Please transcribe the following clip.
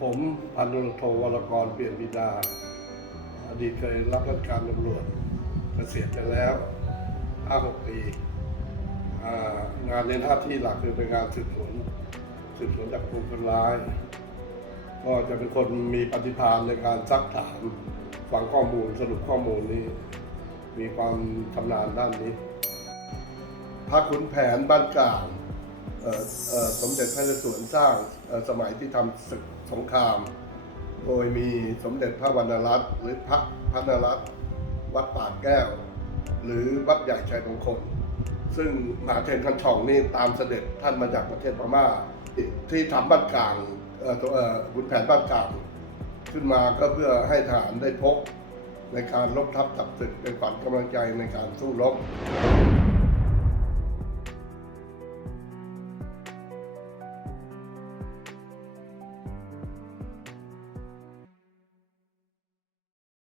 ผมพันตำรวจโทวรกรเปลี่ยนบิดา อดีตเคยรับราชการตำรวจเกษียณไปแล้ว 5-6 ปีงานในหน้าที่หลักคือเป็นงานสืบสวนสืบสวนจับกลุ่มคนร้าย ก็จะเป็นคนมีปฏิภาณในการซักถามฟังข้อมูลสรุปข้อมูลนี้มีความชำนาญด้านนี้พระขุนแผนบ้านกลาง สมเด็จพระนเรศวรสร้างสมัยที่ทำศึกสงคราม โดยมีสมเด็จพระวรรณรัตน์หรือพระพระนรัตน์วัดป่าแก้ว หรือวัดใหญ่ชัยมงคล ซึ่งมหาเทนคันช่องนี่ตามเสด็จท่านมาจากประเทศพม่า ที่ทำบ้านกลางเอ่อตัวเอ่อขุนแผนบ้านกลางขึ้นมาก็เพื่อให้ทหารได้พกในการลบทับจับศึกเป็นขวัญกำลังใจในการสู้รบ